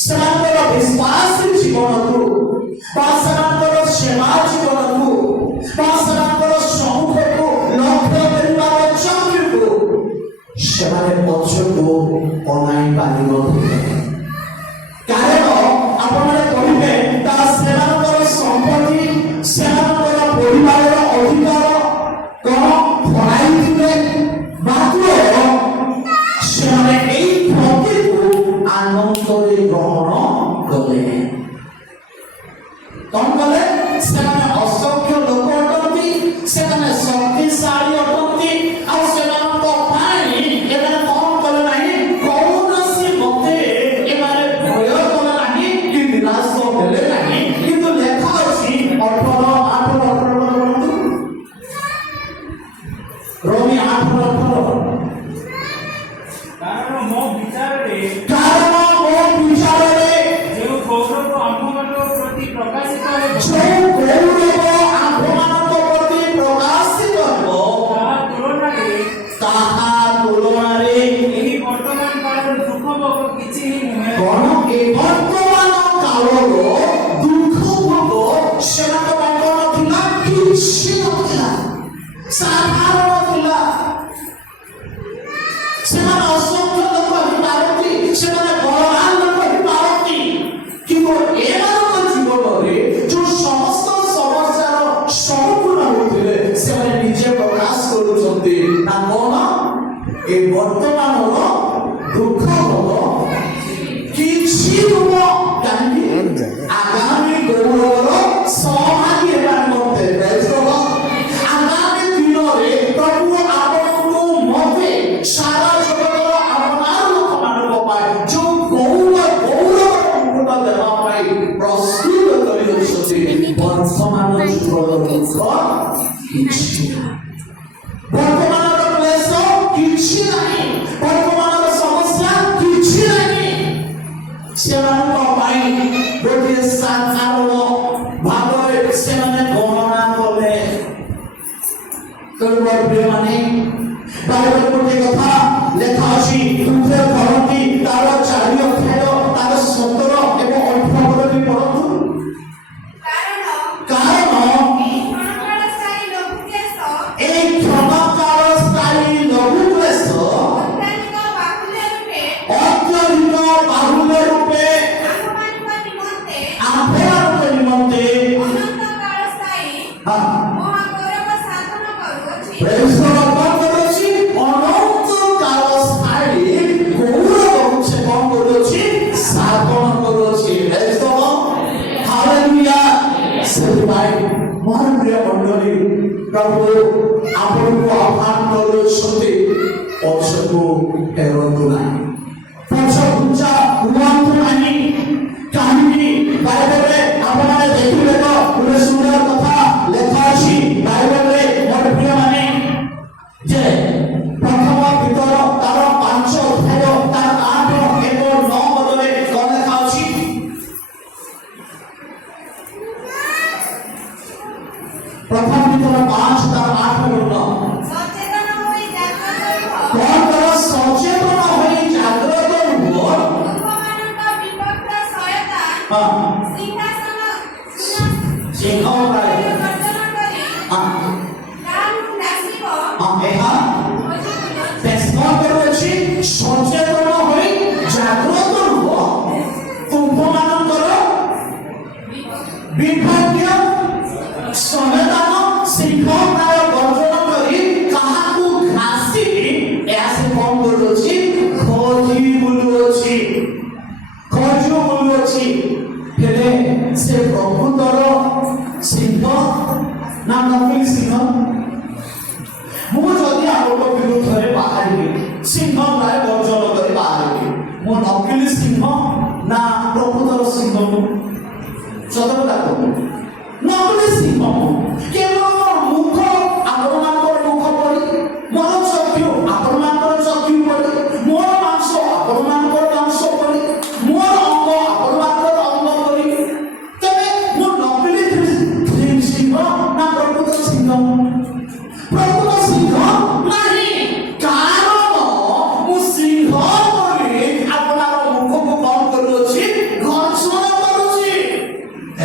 ସେମାନଙ୍କର ବିଶ୍ୱାସ ଜୀବନକୁ ବା ସେମାନଙ୍କର ସେବା ଜୀବନକୁ ବା ସେମାନଙ୍କର ସମ୍ମୁଖକୁ ଲକ୍ଷ୍ୟ କରିବାର ଚକ୍ରକୁ ସେମାନେ ପଛକୁ ଅନାଇ ପାରିନଥିଲେ। କାରଣ ଆପଣମାନେ କହିବେ ତା ସେମାନଙ୍କର ସମ୍ପତ୍ତି ସେମାନଙ୍କର ପରିବାରର ଅଧିକାର କଣ ହରାଇଥିଲେ, ମାତ୍ର ସେମାନେ এই କ୍ଷତିକୁ ଆନନ୍ଦରେ ଗ୍ରହଣ କଲେ। କଣ କଲେ? ସେମାନେ ଅସଂଖ୍ୟ ଲୋକ ଅଟନ୍ତି, ସେମାନେ ଶକ୍ତିଶାଳୀ ଅଟନ୍ତି, ଆଉ ସେମାନଙ୍କ ପାଇଁ ଏମାନେ କଣ କଲେ ନାହିଁ, କୌଣସି ମତେ ଏମାନେ ଭୟ କଲେ ନାହିଁ କି ନିରାଶ ହେଲେ ନାହିଁ। କିନ୍ତୁ ଲେଖା ଅଛି 18 ରୋମୀ 8:18 କାରଣ ମୋ ବିଚାରରେ ଯେଉଁ ଗୌରବ ଆମ୍ଭମାନଙ୍କ ପ୍ରତି ପ୍ରକାଶିତ ହେବ ତାହା ତୁଳନାରେ ଏହି ବର୍ତ୍ତମାନ କାଳର ଦୁଃଖ ଭୋଗ କିଛି ହିଁ ନୁହେଁ। କଣ? ଏ ବର୍ତ୍ତମାନ କାଳର ଦୁଃଖ ଭୋଗ ସେମାନଙ୍କ ପାଇଁ କଣ ଥିଲା? କିଛି ନଥିଲା, ସାଧାରଣ ଥିଲା। ସେମାନେ ଅସଂଖ୍ୟ ଲୋକ ହେଇପାରନ୍ତି, ସେମାନେ ବଳବାନ ଲୋକ ହେଇପାରନ୍ତି, କିନ୍ତୁ ଏମାନଙ୍କ ଜୀବନରେ ଯୋଉ ସମସ୍ତ ସମସ୍ୟାର ସମ୍ମୁଖୀନ ହେଉଥିଲେ ସେମାନେ ନିଜେ ପ୍ରକାଶ କରୁଛନ୍ତି ନା କଣ? ଏ ବର୍ତ୍ତମାନର ଦୁଃଖ ଭୋଗ କିଛି ନୁହଁ। କାହିଁକି? ଆଗାମୀ ଗୌରବର ସହଭାଗୀ ହେବା ନିମନ୍ତେ ଆଗାମୀ ଦିନରେ ପ୍ରଭୁ ଆପଣଙ୍କୁ ମତେ ସାରା ଜଗତର ଆପଣଙ୍କ ଲୋକମାନଙ୍କ ପାଇଁ ଯୋଉ ଗୌରବ ମୁକୁଟ ଦେବା ପାଇଁ ପ୍ରସ୍ତୁତ କରିଅଛନ୍ତି। ବର୍ତ୍ତମାନ ଯୁଗର ଦୁଃଖ କିଛି ନାହିଁ, ବର୍ତ୍ତମାନର କ୍ଲେଶ କିଛି ନାହିଁ, ବର୍ତ୍ତମାନର ସମସ୍ୟା କିଛି ନାହିଁ। ସେମାନଙ୍କ ପାଇଁ ଗୋଟିଏ ସାଧାରଣ ଭାବରେ ସେମାନେ ଗଣନା କଲେ। ପ୍ରିୟମାନେ, ବାଇବଲ ଗୋଟିଏ କଥା ଲେଖା ଅଛି, ଦୁଃଖ କରନ୍ତି ତାର 4 ଅଧ୍ୟାୟ ତାର 17 ଏବଂ 18 ପଦଟି ପଢନ୍ତୁ। କାରଣ এই ক্ষণকালস্থায়ী লঘুক্লেশ অত্যধিক বাহুল্য রূপে আম্ভেମାନଙ୍କ নিমন্তে ଅନନ୍ତ କାଳସ୍ଥାୟୀ ଗୌରବକୁ ସେ କଣ କରୁଅଛି? ସାଧନ କରୁଅଛି। ହାଲେଲୁୟା। ସେଥିପାଇଁ ମୋର ପ୍ରିୟ ମଣ୍ଡଳୀ, ପ୍ରଭୁ ଆପଣଙ୍କୁ ଆହ୍ୱାନ କରୁଅଛନ୍ତି, ପଛକୁ ଫେରନ୍ତୁ ନାହିଁ, ପଛ ଘୁଞ୍ଚା ହୁଅନ୍ତୁ ନାହିଁ। କାହିଁକି? ବାଇବଲରେ ଆପଣମାନେ ଦେଖିବେ ତ ଗୋଟେ ସୁନ୍ଦର କଥା ଲେଖା ଅଛି ବାଇବଲରେ ମୋର ପ୍ରିୟମାନେ, ଯେ ପ୍ରଥମ ଭିତର ତାର 5 ଅଧ୍ୟାୟ ତାର 8 ଏବଂ 9 ପଦରେ କଣ ଲେଖା ଅଛି? ପ୍ରଥମ ଭିତର 5 ତାର 8 ଏବଂ 9 କଣ କର? ସଚେତନ ହୋଇ ଜାଗ୍ରତ ରୁହ। ସିଂହ ପ୍ରାୟ ଏହା ସ୍ପଷ୍ଟ କରୁଅଛି, ସଚେତନ ହୋଇ ଜାଗ୍ରତ ରୁହ। ତୁମ୍ଭମାନଙ୍କର ବିଭାଗ୍ୟ ସଚେତନ ସିଂହ ପ୍ରାୟ ଗର୍ଜନ କରି କାହାକୁ ଘାସି ଏହା ସେ କଣ କରୁଅଛି? ଖୋଜି ବୁଲୁଅଛି, ଖୋଜି ବୁଲୁଅଛି। ହେଲେ ସେ ପ୍ରକୃତର ସିଂହ ନା ନକଲି ସିଂହ? ମୁଁ ଯଦି ଆପଣଙ୍କ ବିରୁଦ୍ଧରେ ବାହାରିବି, ସିଂହ ପ୍ରାୟ ଗର୍ଜନ କରି ବାହାରିବି, ମୁଁ ନକଲି ସିଂହ ନା ପ୍ରକୃତର ସିଂହ? ସତକଥା କହୁଛି, ନକଲି ସିଂହ। କେବଳ ମୁଖ ଆପଣମାନଙ୍କର ମୁଖ ପରି, ମୋର ଚକ୍ଷୁ ଆପଣମାନଙ୍କର ଚକ୍ଷୁ ପରି, ମୋର ମାଂସ ଆପଣମାନଙ୍କର ମାଂସ ପରି, ମୋର ଅଙ୍ଗ ଆପଣମାନଙ୍କର ଅଙ୍ଗ ପରି। ତେବେ ମୁଁ ନକଲି ସିଂହ ନା ପ୍ରକୃତ ସିଂହ? ପ୍ରକୃତ ସିଂହ ନାହିଁ। କାରଣ ମୁଁ ସିଂହ ପରି ଆପଣଙ୍କ ମୁଖକୁ କଣ କରୁଅଛି?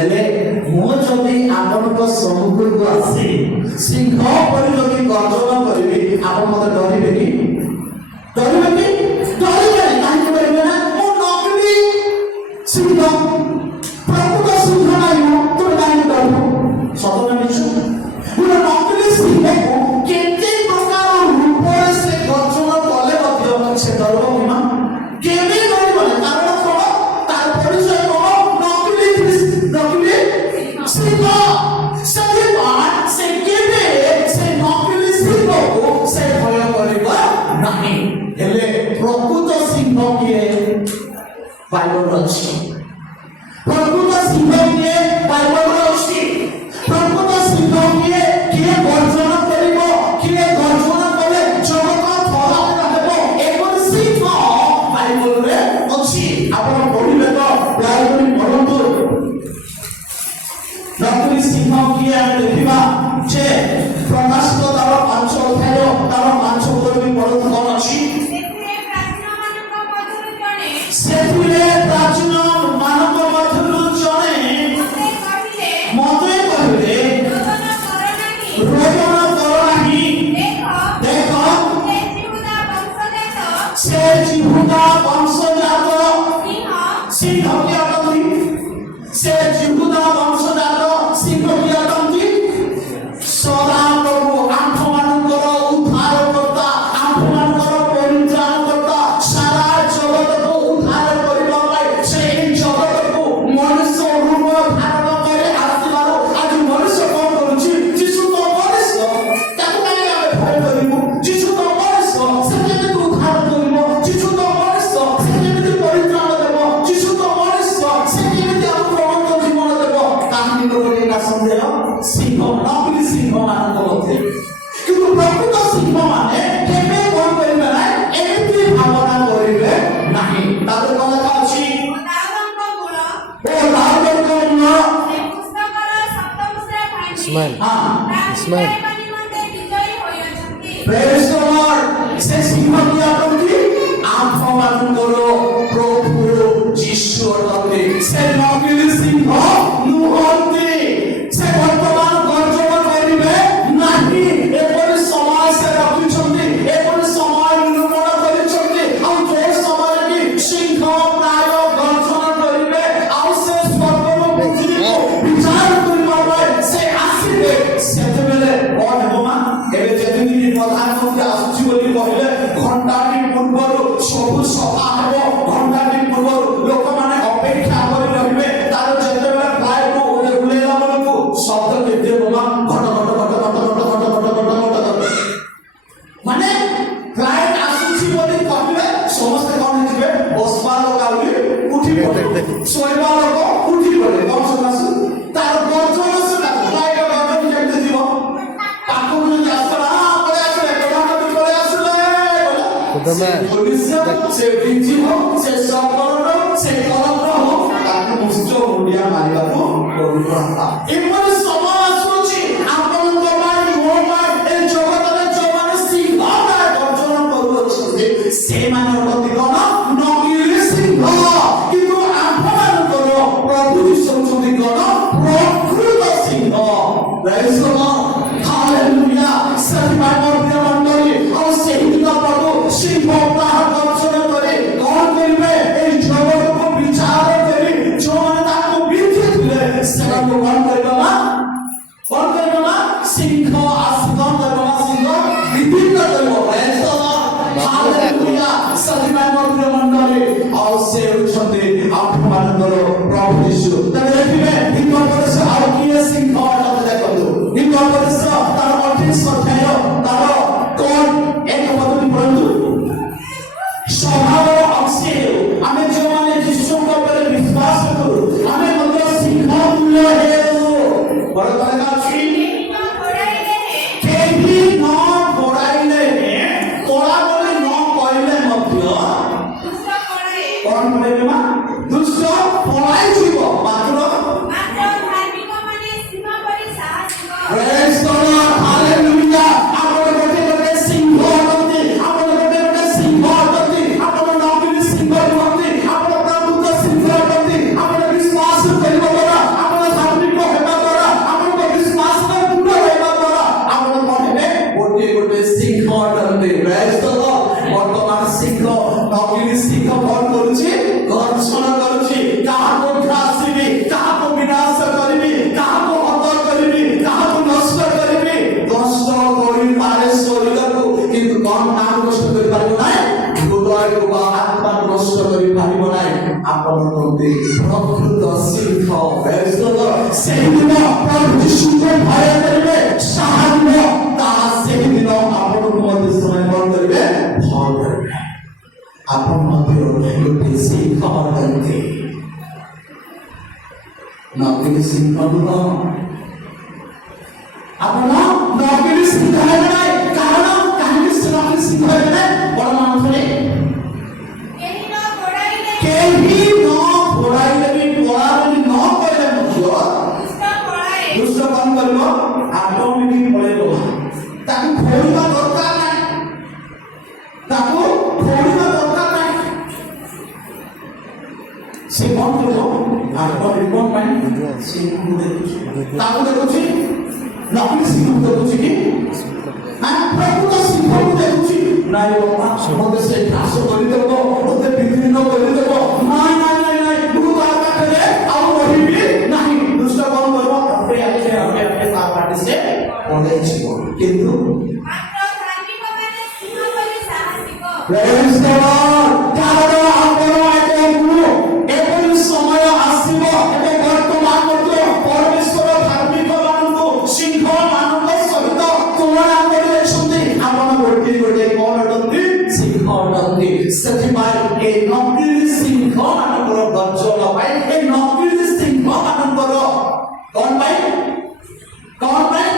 ହେଲେ ମୁଁ ଯଦି ଆପଣଙ୍କ ସମ୍ମୁଖକୁ ଆସି ସିଂହ ପରି ଯଦି ଗର୍ଜନ କରିବି ଆପଣ ମତେ ଡରିବେ କି? ଡରିବେ କି? ଡରିବେନି। କାହିଁକି ଡରିବେ ନା ମୁଁ ନକଲି ସିଂହ, ପ୍ରକୃତ ସିଂହ ନାହିଁ ମୁଁ, ତୁମେ କାହିଁକି ଡରିବ? ସତ ନା ମିଛ? ଗୋଟେ ନକଲି ସିଂହକୁ କେତେ ପ୍ରକାର ରୂପରେ ସେ ଗର୍ଜନ କଲେ ମଧ୍ୟ ସେ ଡରିବ କି ନା? କେବେ ଡରିବନି। କାରଣ କଣ? ତାର ପରିଚୟ କଣ? ନକଲି ସିଂହ। ସେଥିପାଇଁ ସେ କେବେ ସେ ନକଲି ସିଂହକୁ ସେ ଭୟ କରିବ ନାହିଁ। ହେଲେ ପ୍ରକୃତ ସିଂହ କିଏ? ବାଇବଲରେ ଅଛି। ପ୍ରକୃତ ସିଂହ କିଏ? ବାଇବଲରେ ଅଛି। ପ୍ରକୃତ ସିଂହ କିଏ? କିଏ ଗର୍ଜନ କରିବ, କିଏ ଗର୍ଜନ କଲେ ଜଗତ ଥରାଟ ହେବ, ଏପରି ସିଂହ ବାଇବଲରେ ଅଛି। ଆପଣ ପଢିବେ ତ, ବାଇବଲ ପଢନ୍ତୁ। ନକଲି ସିଂହ କିଏ ଆମେ ଦେଖିବା ଯେ ପ୍ରକାଶିତ ତାର 5 ଅଧ୍ୟାୟ ତାର 5 ପଦ ବି ପଢନ୍ତୁ। କଣ ଅଛି? ସେଥିରେ ପ୍ରାଚୀନ ମାନଙ୍କ ମଧ୍ୟରୁ ଜଣେ ମତେ କହିଲେ ରୋଦନ କର ନାହିଁ, ଦେଖ ସେ ଜିହୁଦା ବଂଶଜାତ ସିଂହ କିଏ ଅଟନ୍ତି? ସେ ଜିହୁଦା ବଂଶଜାତ ସିଂହ କିଏ ଅଟନ୍ତି? ସଦାପ୍ରଭୁ ଆମ୍ଭମାନଙ୍କର ଉଦ୍ଧାରକର୍ତ୍ତା, ଆମ୍ଭମାନଙ୍କର ପରିତ୍ରାଣକର୍ତ୍ତା, ସାରା ଜଗତକୁ ଉଦ୍ଧାର କରିବା ପାଇଁ ସେ ଏହି ଜଗତକୁ ମଣିଷ ରୂପ ଧାରଣ କରି ଆସିଥିବାରୁ ଆଜି ମଣିଷ କଣ କରୁଛି? ଯୀଶୁ ତ ମଣିଷ, ତାକୁ କାହିଁକି ଆମେ ଭୟ କରିବୁ? ଯୀଶୁ ତ ମଣିଷ, ସେ କେମିତି ଉଦ୍ଧାର କରିବ? ଯୀଶୁ ତ ମଣିଷ, ସେ କେମିତି ପରିତ୍ରାଣ ଦେବ? ଯୀଶୁ ତ ମଣିଷ, ସେ କେମିତି ଆମକୁ ଅନନ୍ତ ଜୀବନ ଦେବ? କାହିଁକି ବୋଲି ଏକା ସନ୍ଦେହ ସିଂହ, ନକଲି ସିଂହ ମାନଙ୍କ ମଧ୍ୟରେ। କିନ୍ତୁ ପ୍ରକୃତ ସିଂହ ମାନେ କେବେ କଣ କରିବେ ନାହିଁ, ଏମିତି ଭାବନା କରିବେ ନାହିଁ। ତାদের କଣ ଲେଖା ଅଛି? ଓ ଦାଉଦଙ୍କ ମୂଳ Ismail. Ismail. Praise the Lord. ସେ ସିଂହ କିଏ ଅଟନ୍ତି? ଆମ୍ଭମାନଙ୍କର ପ୍ରଭୁ ଯୀଶୁ ଅଟନ୍ତି। ସେ ନକଲି ସିଂହ ନୁହନ୍ତି। ସେ ବର୍ତ୍ତମାନ ଗର୍ଜନ କରିବେ ନାହିଁ। ଏପରି ସମୟ ସେ ରଖିଛନ୍ତି, ଏପରି ସମୟ ନିରୂପଣ କରିଛନ୍ତି। ଆଉ ଯୋଉ ସମୟରେ କି ସିଂହ ପ୍ରାୟ ଗର୍ଜନ କରିବେ ଆଉ ସେ ସ୍ୱର୍ଗରୁ ପୃଥିବୀକୁ ବିଚାର କରିବା ପାଇଁ ସେ ଆସିବେ, ସେତେବେଳେ କଣ ହେବ ମା? ଏବେ ଯେମିତି ପ୍ରଧାନମନ୍ତ୍ରୀ ଆସୁଛି ବୋଲି କହିଲେ ଘଣ୍ଟାଟି ପୂର୍ବରୁ ସବୁ ସଫା ହେବ। ଘଣ୍ଟାଟି ପୂର୍ବରୁ ଲୋକମାନେ ଅପେକ୍ଷା କରି ରହିବେ। ତାର ଯେତେବେଳେ ଫ୍ଲାଇଟ୍ ଉଡେଇଲା ବେଳକୁ ଶବ୍ଦ କେତେ ହେବ ମା? ଘଟ ଘଟ ଘଟ ଘଟ ଘଟ ଘଟ ଘଟ ଘଟ ଘଟ ଘଟ। ମାନେ ଫ୍ଲାଇଟ୍ ଆସୁଛି ବୋଲି କହିଲେ ସମସ୍ତେ କଣ ହେଇଯିବେ? ବସବା ଲୋକ ଆହୁରି ଉଠି ପଡେ, ଶୋଇବା ଲୋକ ଉଠି ପଡେ। କଣ ଶୁଣାସୁ? ତାର ଗର୍ଜନ ଶୁଣା। ଫ୍ଲାଇଟ୍ ଗର୍ଜନ କେମିତି ଯିବ? ପାଖକୁ ଯଦି ଆସିଲା, ପଳେଇ ଆସିଲେ, ପ୍ରଧାନମନ୍ତ୍ରୀ ପଳେଇ ଆସିଲେ, ସେ ବିଞ୍ଚିବ, ସେ ସକଳ, ସେ କଳଙ୍କ ତାକୁ ମୁଷ୍ଟ ମୁଣ୍ଡିଆ ମାରିବାକୁ ପଡୁଥିଲା। ଏପରି ସମୟ ଆସୁଛି ଆପଣଙ୍କ ପାଇଁ, ମୋ ପାଇଁ, ଏ ଜଗତରେ ଯୋଉମାନେ ସିଂହ ଗର୍ଜନ କରୁଅଛନ୍ତି ସେମାନେ ଅଟନ୍ତି କଣ? ନକଲି ସିଂହ। କିନ୍ତୁ ଆମ୍ଭମାନଙ୍କର ପ୍ରଭୁ ଯୀଶୁ ହେଉଛନ୍ତି କଣ? ପ୍ରକୃତ ସିଂହ। Praise the Lord. Hallelujah. ସେଥିପାଇଁ ମୋର ପ୍ରିୟ ମଣ୍ଡଳୀ, ଆଉ ସେହି ଦିନ ପ୍ରଭୁ ସିଂହ ତାହା ଗର୍ଜନ କରି କଣ କରିବେ? ଏହି ଜଗତକୁ ବିଚାର କରି ଯୋଉମାନେ ତାକୁ ବିଧିଥିଲେ ସେମାନଙ୍କୁ କଣ କରିବ ମା? କଣ କରିବ ମା? ସିଂହ ଆସିବ, କରିବ ମା? ସିଂହ ବିଭିନ୍ନ କରିବ। Praise the Lord. Hallelujah. ସେଥିପାଇଁ ମୋର ପ୍ରିୟ ମଣ୍ଡଳୀ, ଆଉ ସେ ହେଉଛନ୍ତି ଆମ୍ଭମାନଙ୍କର ପ୍ରଭୁ ଯୀଶୁ। ତେବେ ଦେଖିବେ ହିତୋପଦେଶ ଆଉ କିଏ ସିଂହ ଅଟନ୍ତି? ଦେଖନ୍ତୁ ହିତୋପଦେଶ ତାର 28 ଅଧ୍ୟାୟ ତାର କଣ 1 ପଦଟି ପଢନ୍ତୁ। ସ୍ୱଭାବର ଅଂଶୀ ହେଉ ଆମେ ଯେଉଁମାନେ ଯୀଶୁଙ୍କ ଉପରେ ବିଶ୍ୱାସ କରୁ, ଆମେ ମଧ୍ୟ ସିଂହ ତୁଲ୍ୟ ହେଉ। ବଡ଼ କଥା ଅଛି, କେହି ନ ଗୋଡ଼ାଇଲେ, କଳା ବୋଲି ନ କହିଲେ ମଧ୍ୟ କଣ କହିବେ ମା? ଦୁଷ୍ଟ ପଳାଇ ଯିବ, ମାତ୍ର Praise the Lord. Hallelujah. ଆପଣ ଗୋଟେ ସିଂହ ଅଟନ୍ତି, ଆପଣ ଗୋଟେ ସିଂହ ଅଟନ୍ତି, ଆପଣ ନକଲି ସିଂହ ନୁହନ୍ତି, ଆପଣ ପ୍ରକୃତ ସିଂହ ଅଟନ୍ତି। ଆପଣ ବିଶ୍ୱାସ କରିବା ଦ୍ୱାରା ଆପଣ କରନ୍ତି ପ୍ରକୃତ ସିଂହ ସେହିଦିନ ପ୍ରଭୁ ଯୀଶୁଙ୍କୁ ଭୟ କରିବେ ସାହାଯ୍ୟ ତାହା ସେହିଦିନ ଆପଣଙ୍କୁ ମଧ୍ୟ ସେମାନେ କଣ କରିବେ ଭୟ କରିବେ ଆପଣ ମଧ୍ୟ ଗୋଟେ ସିଂହ ଅଟନ୍ତି ନକଲି ସିଂହ ନୁହଁ ଆପଣ ନକଲି ସିଂହ ହେବେ ନାହିଁ କାରଣ କାହିଁକି ସେ ନକଲି ସିଂହ ହେବେ ନାହିଁ ବଡ଼ ମାନଙ୍କରେ କେହି ନ ଘୋଡ଼ାଇଲେ ବି ପଳାଇଲେ ନ କହିଲେ ମଧ୍ୟ ଦୁଷ୍ଟ କଣ କରିବ ଅଟୋମେଟିକ ପଳେଇବ ତାକୁ ଘୋଡ଼ିବା ଦରକାର ନାହିଁ ତାକୁ ଘୋଡ଼ିବା ଦରକାର ନାହିଁ ସେ କଣ କରିବ ଅଟୋମେଟିକ ପାଇଁ ସିଂହକୁ ଦେଖୁଛି ତାକୁ ଦେଖୁଛି ନକଲି ସିଂହକୁ ଦେଖୁଛି କି ପ୍ରକୃତ ସିଂହକୁ ଦେଖୁଛି ନାଇଁ ବାପା ମୋତେ ସେ ଘାସ କରିଦେବ ମୋତେ ବିଭିନ୍ନ କରିଦେବ ନାଇଁ ନାଇଁ ନାଇଁ ନାଇଁ ମୁଁ ତା ପାଖରେ ଆଉ ରହିବି ନାହିଁ ଦୁଷ୍ଟ କଣ କରିବ ଆପେ ତା ପାଟି ସେ ପଳେଇଯିବ କିନ୍ତୁ Praise the Lord କାରଣ ଆପଣ ଆପଣଙ୍କୁ ଏପରି ସମୟ ଆସିବ ଏବେ ବର୍ତ୍ତମାନ ମଧ୍ୟ ପରମେଶ୍ୱର ଧାର୍ମିକ ମାନଙ୍କୁ ସିଂହ ମାନଙ୍କ ସହିତ ତୁଳନା କରିଦେଇଛନ୍ତି ଆପଣ ଗୋଟିଏ ଗୋଟିଏ କଣ ଅଟନ୍ତି ସିଂହ ଅଟନ୍ତି ସେଥିପାଇଁ ଏ ନକଲି ସିଂହ ମାନଙ୍କର ଗର୍ଜନ ପାଇଁ ଏ ନକଲି ସିଂହ ମାନଙ୍କର କଣ ପାଇଁ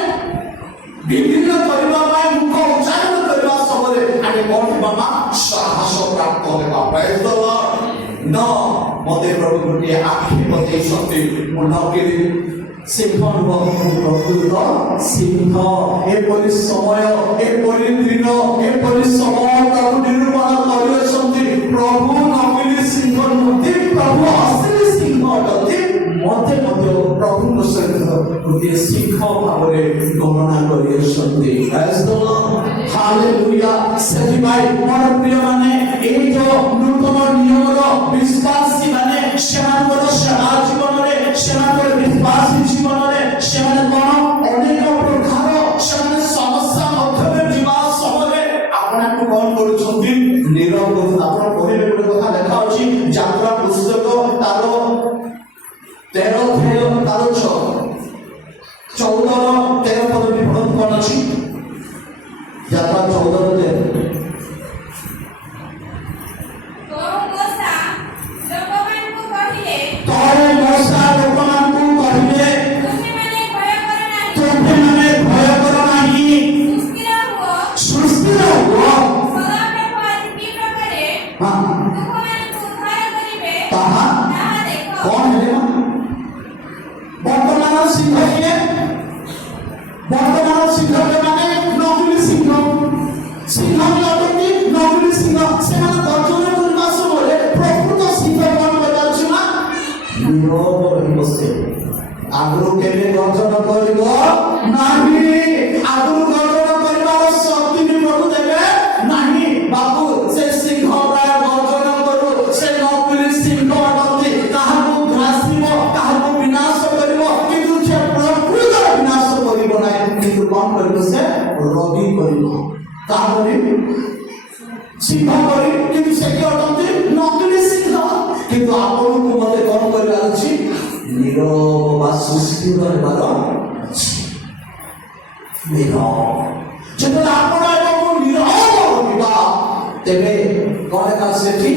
ବିଭିନ୍ନ କରିବା ପାଇଁ ମୁଖ ଉଚ୍ଚାରଣ କରିବା ସମୟରେ ଆଗେ କଣ ହେବା ସାହସ ପ୍ରାପ୍ତ ହେବା ପ୍ରାଇଜ୍ ଦ ଲର୍ଡ ନ ମୋତେ ପ୍ରଭୁ ଗୋଟିଏ ଆଖି ବତେଇଛନ୍ତି ମୁଁ ନକଲି ସିଂହ ନୁହଁ ପ୍ରକୃତ ସିଂହ ଏପରି ସମୟ ଏପରି ଦିନ ଏପରି ସମୟ ତାକୁ ନିରୂପଣ କରିଅଛନ୍ତି ପ୍ରଭୁ ନକଲି ସିଂହ ନୁହନ୍ତି ପ୍ରଭୁ ଅସଲି ସିଂହ ଅଟନ୍ତି ମୋତେ ମଧ୍ୟ ପ୍ରଭୁଙ୍କ ସହିତ ଗୋଟିଏ ସିଂହ ଭାବରେ ଗଣନା କରିଅଛନ୍ତି ହାଲେଲୁୟା ସେଥିପାଇଁ ମୋର ପ୍ରିୟମାନେ ଏଇ ଯୋଉ ନୂତନ ନିୟମର ବିଶ୍ୱାସୀ ମାନେ ସେମାନଙ୍କର ସେବା ଜୀବନରେ ସେମାନଙ୍କର ବିଶ୍ୱାସୀ ଜୀବନରେ ସେମାନେ କଣ ଅନେକ ପ୍ରକାର ସେମାନେ ସମସ୍ୟା ମଧ୍ୟରେ ଯିବା ସମୟରେ ଆପଣଙ୍କୁ କଣ କରୁଛନ୍ତି ନିରବ ଆପଣ କହିଲେ ଗୋଟେ କଥା ଲେଖା ଅଛି ଯାତ୍ରା ପୁସ୍ତକ ତାର 13 ତାର 14 ପଦ ବିଭକ୍ତ କଣ ଅଛି ଯାତ୍ରା 14 ଆଗରୁ କେବେ ଗର୍ଜନ କରିବ ନାହିଁ ଆଗରୁ ଗର୍ଜନ କରିବାର ଶକ୍ତି ବି ପ୍ରଭୁ ଦେବେ ନାହିଁ ବାବୁ ସେ ସିଂହ ପ୍ରାୟ ଗର୍ଜନ କରୁ ସେ ନକଲି ସିଂହ ଅଟନ୍ତି କାହାକୁ ଘାସିବ କାହାକୁ ବିନାଶ କରିବ କିନ୍ତୁ ସେ ପ୍ରକୃତ ବିନାଶ କରିବ ନାହିଁ କିନ୍ତୁ କଣ କରିବ ସେ ରବି କରିବ ତାପରେ ସିଂହ କରି କିନ୍ତୁ ସେ କି ଅଟନ୍ତି ନକଲି ସିଂହ କିନ୍ତୁ ଆପଣଙ୍କୁ ମତେ କଣ କରିବାର ଅଛି ନିରବ ବା ସୁସ୍ଥିର ହେବାର ଅଛି ନିରବ ଯେତେବେଳେ ଆପଣ ଏବଂ ନିରବ ରହିବା ତେବେ କଣ ଲେଖା ସେଠି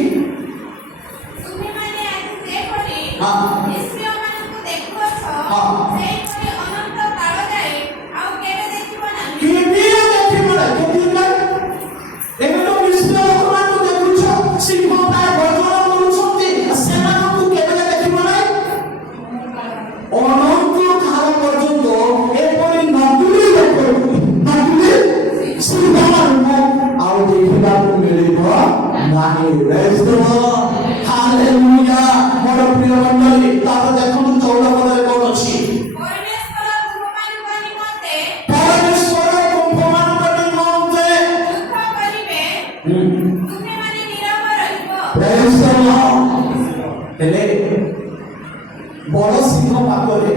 बड़ सिंह पाखरे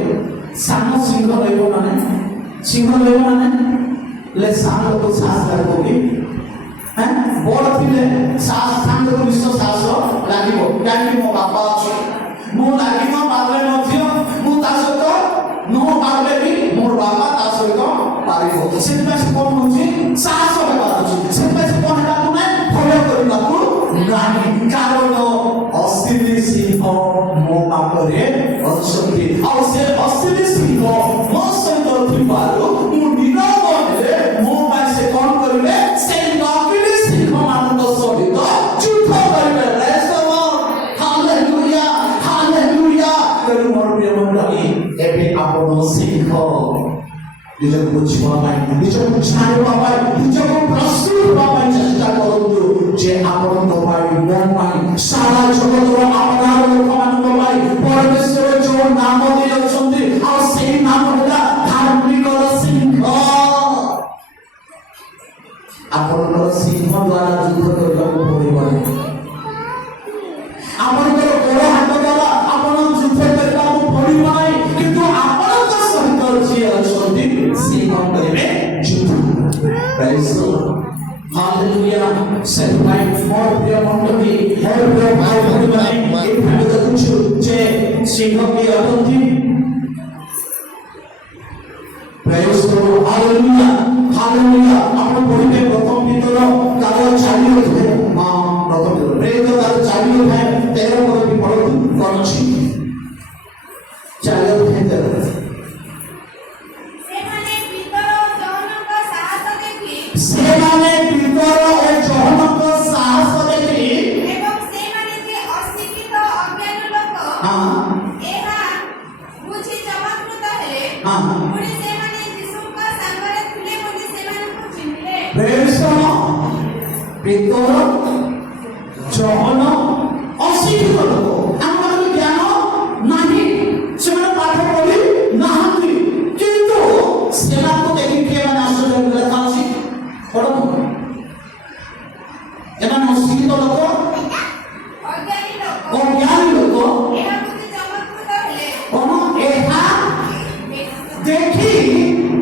सान सिंह रही माने सिंह रही माने ले सान को साहस रखोगे ବଡ଼ ଥିଲେ ସାହସ ତାଙ୍କର ବିଶ୍ୱାସ ଲାଗିବ କାହିଁକି ମୋ ବାପା ଅଛି ମୁଁ ଲାଗି ନ ପାରିଲେ ମଧ୍ୟ ମୁଁ ତା ସହିତ ନ ପାରିଲେ ବି ମୋର ବାପା ତା ସହିତ ପାରିବ ସେଥିପାଇଁ ସେ କ'ଣ ହେଉଛି ସାହସ ହେବାର ଅଛି ସେଥିପାଇଁ ସେ କ'ଣ ହେବାକୁ ନାହିଁ ଭୟ କରିବାକୁ ନାହିଁ କାରଣ ଅଶ୍ବିନୀ ସିଂହ ମୋ ପାଖରେ ଅଛନ୍ତି ଆଉ ସେ ଅଶ୍ବିନୀ ସିଂହ ମୋ ସହିତ ଥିବାରୁ ମୁଁ ନିରବ ହେଲେ ମୋ ପାଇଁ ସେ କ'ଣ କରିବେ ସେଇ ନକଲି ସିଂହ ମାନଙ୍କ ସହିତ ଯୁଦ୍ଧ କରିବେ ହାଲେଲୁୟା ହାଲେଲୁୟା ତେଣୁ ମୋର ପ୍ରିୟ ମଣ୍ଡଳୀ ଏବେ ଆପଣ ସିଂହ ନିଜକୁ ବୁଝିବା ପାଇଁ ନିଜକୁ ଜାଣିବା ପାଇଁ ନିଜକୁ ପ୍ରସ୍ତୁତ ହେବା ପାଇଁ ଚେଷ୍ଟା କରନ୍ତୁ ଯେ ଆପଣଙ୍କ ପାଇଁ ମୋ ପାଇଁ ସାରା ଜଗତର ଆପଣାର ଲୋକମାନଙ୍କ ପାଇଁ ପରମେଶ୍ୱର ଯେଉଁ ନାମ ଦେଇଅଛନ୍ତି ଆଉ ସେଇ ନାମ ହେଲା ଧାର୍ମିକର ସିଂହ ଆପଣଙ୍କର ସିଂହ ଦ୍ୱାରା ଯୁଦ୍ଧ କରିବାକୁ ପଡ଼ିବ ନାହିଁ ଆପଣଙ୍କର ଗୋଡ଼ ହାତ ଦ୍ୱାରା ଆପଣ ଯୁଦ୍ଧ କରିବାକୁ ପଡ଼ିବ ନାହିଁ କିନ୍ତୁ ଆପଣଙ୍କ ସହିତ ଯିଏ ଅଛନ୍ତି ସିଏ କ'ଣ କରିବେ ଯୁଦ୍ଧ ହାଲେଲୁୟା ସେଥିପାଇଁ ମୋର ପ୍ରିୟ ମଣ୍ଡଳୀ ମୋର ପ୍ରିୟ ଭାଇ ଭଉଣୀମାନେ ଏଇଠି ଦେଖୁଛୁ ଯେ ସିଂହ କିଏ ଅଟନ୍ତି ହାଲେଲୁୟା ହାଲେଲୁୟା ଆପଣ ପଢ଼ିବେ ପ୍ରଥମ ପିତର ତାର 4 ଅଧ୍ୟାୟ ପ୍ରଥମ ପିତର ତାର 4 ଅଧ୍ୟାୟ 13 ପଦଟି ପଢ଼ନ୍ତୁ କ'ଣ ଅଛି 4 ଅଧ୍ୟାୟ 13 ସେମାନେ ପିତର ଓ ଜହନଙ୍କ ସାହସ ଦେଖି ଏବଂ ସେମାନେ ଯେ ଅଶିକ୍ଷିତ ଅଜ୍ଞାନ ଲୋକ ଏହା ବୁଝି ଚମତ୍କୃତ ହେଲେ ପୁଣି ସେମାନେ ଯୀଶୁଙ୍କ ସାଙ୍ଗରେ ଥିଲେ ବୋଲି ସେମାନଙ୍କୁ ଚିହ୍ନିଲେ ପିତର ଜହନ ଅଶିକ୍ଷିତ ଲୋକ ଆମର ଜ୍ଞାନ ନାହିଁ ସେମାନେ ପାଠ ପଢ଼ି ନାହାନ୍ତି କିନ୍ତୁ ସେମାନଙ୍କୁ ଦେଖିକି ଏମାନେ ଆଶ୍ଚର୍ଯ୍ୟ ଲେଖା ଅଛି ପଢ଼ନ୍ତୁ ଏମାନେ ଅଶିକ୍ଷିତ ଲୋକ ଅଜ୍ଞାନୀ ଲୋକ ଏହା ବୁଝି ଚମତ୍କୃତ ହେଲେ କ'ଣ ଏହା ଦେଖି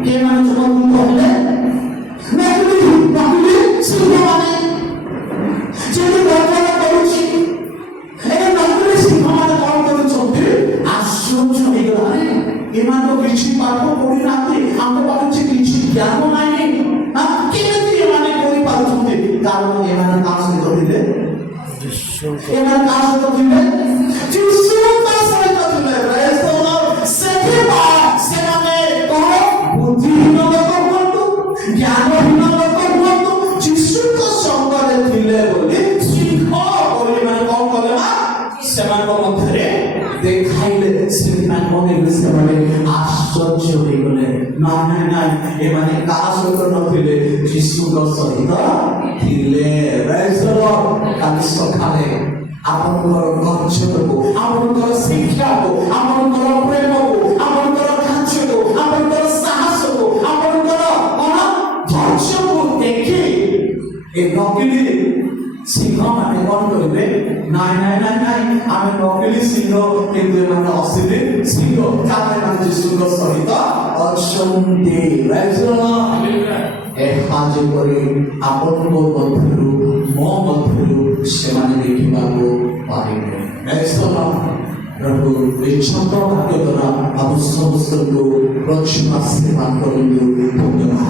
କେମାନେ ଚମତ୍କୃତ ହେଲେ ନକଲି ସିଂହମାନେ ଯେମିତି ବର୍ତ୍ତମାନ କରୁଛି ଏବେ ନକଲି ସିଂହମାନେ କ'ଣ କରୁଛନ୍ତି ଆଶ୍ଚର୍ଯ୍ୟ ହେଇଗଲାରେ ଏମାନେ କିଛି ପାଠ ପଢ଼ି ନାହାନ୍ତି ଆମ ପାଖରେ କିଛି ଜ୍ଞାନ ନାହିଁ କେମିତି ଏମାନେ କରିପାରୁଛନ୍ତି କାରଣ ଏମାନେ କାହା ସହିତ ଥିଲେ ଏମାନେ କାହା ସହିତ ଥିଲେ ଯୀଶୁଙ୍କ ସହିତ ଥିଲେ ସେଥିପାଇଁ ସେମାନେ କ'ଣ ବୁଦ୍ଧିହୀନ ଲୋକ ହୁଅନ୍ତୁ ଜ୍ଞାନହୀନ ଲୋକ ହୁଅନ୍ତୁ ଯୀଶୁଙ୍କ ସଙ୍ଗରେ ଥିଲେ ବୋଲି ସିଂହ ବୋଲି ମାନେ କ'ଣ କଲେ ନା ସେମାନଙ୍କ ମଧ୍ୟରେ ଦେଖାଇଲେ ସେଥିପାଇଁ କ'ଣ ହେଲେ ସେମାନେ ଆଶ୍ଚର୍ଯ୍ୟ ହେଇଗଲେ ନାଇଁ ନାଇଁ ଏମାନେ କାହା ସହିତ ନଥିଲେ ଯୀଶୁଙ୍କ ସହିତ ଥିଲେ କାଲି ସକାଳେ ଆପଣଙ୍କର ଗଛକୁ ଆପଣଙ୍କର ଶିକ୍ଷାକୁ ଆପଣଙ୍କର ପ୍ରେମକୁ ଆପଣଙ୍କର କାର୍ଯ୍ୟକୁ ଆପଣଙ୍କର ସାହସକୁ ଆପଣଙ୍କର ଧୈର୍ଯ୍ୟକୁ ଦେଖି ଏ ନକଲି ସିଂହ ମାନେ କ'ଣ କରିବେ ନାଇଁ ନାଇଁ ନାଇଁ ନାଇଁ ଆମେ ନକଲି ସିଂହ କିନ୍ତୁ ଏମାନେ ଅସଲି ସିଂହ କାରଣ ଏମାନେ ଯୀଶୁଙ୍କ ସହିତ ଅଛନ୍ତି ଏହା ଯେପରି ଆପଣଙ୍କ ମଧ୍ୟରୁ ମୋ ମଧ୍ୟରୁ ସେମାନେ ଦେଖିବାକୁ ପାରିବେ ପ୍ରଭୁ ଏ ଛୋଟ ଭାଗ୍ୟ ଦ୍ୱାରା ଆମ ସମସ୍ତଙ୍କୁ ପ୍ରଚୁର ଆଶୀର୍ବାଦ କରନ୍ତୁ ଧନ୍ୟବାଦ।